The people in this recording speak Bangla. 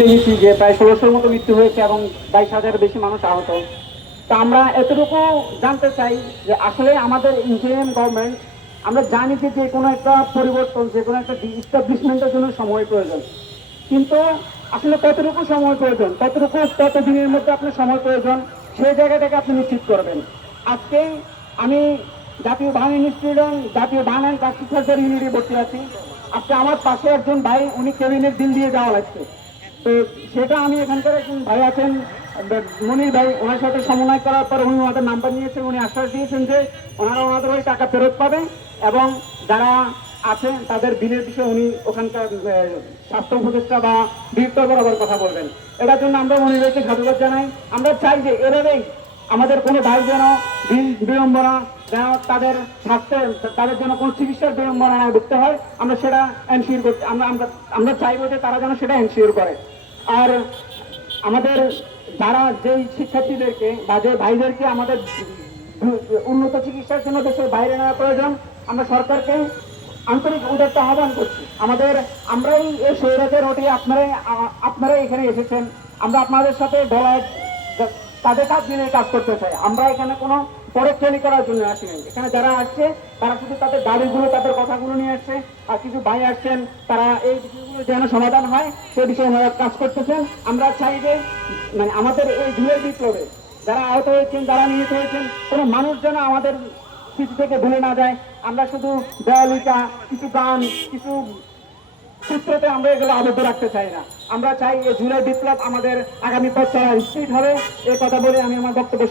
দেখেছি যে প্রায় ষোলোশোর মতো মৃত্যু হয়েছে এবং বাইশ হাজারের বেশি মানুষ আহত। তা আমরা এতটুকু জানতে চাই যে আসলে আমাদের ইন্ডিয়ান গভর্নমেন্ট আমরা জানি যে কোনো একটা পরিবর্তন, যে কোনো একটা ইস্টাবলিশমেন্টের জন্য সময় প্রয়োজন। কিন্তু আসলে কতটুকু সময় প্রয়োজন? কতটুকু কত দিনের মধ্যে আপনার সময় প্রয়োজন? সেই জায়গাটাকে আপনি নিশ্চিত করবেন। আজকে আমি জাতীয় বাহান ইনস্টিটিউট জাতীয় বাহান অ্যান্ড কাস্টিকালচার ইউনিটে ভর্তি আছি। আজকে আমার পাশে একজন ভাই, উনি কেবিনের দিল দিয়ে যাওয়া লাগছে। তো সেটা আমি এখানকার একজন ভাই আছেন মনির ভাই, ওনার সাথে সমন্বয় করার পর উনি ওনাদের নাম্বার নিয়েছেন, উনি আশ্বাস দিয়েছেন যে ওনারা ওনাদের ওই টাকা ফেরত পাবে এবং যারা আছে তাদের বিলের বিষয়ে উনি ওখানকার স্বাস্থ্য উপদেষ্টা বা ডিরেক্টর বরাবর কথা বলবেন। এটার জন্য আমরা মনির ভাইকে সাধুবাদ জানাই। আমরা চাই যে এভাবেই আমাদের কোনো ভাই যেন বিড়ম্বনা, যেন তাদের স্বাস্থ্যের তাদের জন্য কোনো চিকিৎসার বিড়ম্বনা দেখতে হয়, আমরা সেটা এনশিওর করতে আমরা আমরা আমরা চাইব যে তারা যেন সেটা এনশিওর করে। আর আমাদের যারা যেই শিক্ষার্থীদেরকে বা যে ভাইদেরকে আমাদের উন্নত চিকিৎসার জন্য দেশের বাইরে নেওয়া প্রয়োজন, আমরা সরকারকে আন্তরিক উদারতা আহ্বান করছি। আমাদের, আমরাই এই সৈরাজের রোটে আপনারাই আপনারাই এখানে এসেছেন। আমরা আপনাদের সাথে ডলার তাদের কাজ নিয়ে কাজ করতে চাই। আমরা এখানে কোনো পরক্ষণি করার জন্য আসিনি এখানে যারা আসছে, তারা শুধু তাদের দাবিগুলো, তাদের কথাগুলো নিয়ে আসছে। আর কিছু ভাই আসছেন, তারা এই বিষয়গুলো যেন সমাধান হয়, সে বিষয়ে কাজ করতেছেন। আমরা চাই যে মানে আমাদের এই জুয়ের বিপ্লবে যারা আহত হয়েছেন, যারা নিহত হয়েছেন, কোনো মানুষ যেন আমাদের কিছু থেকে ভুলে না যায়। আমরা শুধু দয়ালিকা কিছু গান, কিছু সূত্রতে আমরা এগুলো আবদ্ধ রাখতে চাই না। আমরা চাই এই জুলাই বিপ্লব আমাদের আগামী পথ চলার স্পিড হবে। এই কথা বলে আমি আমার বক্তব্য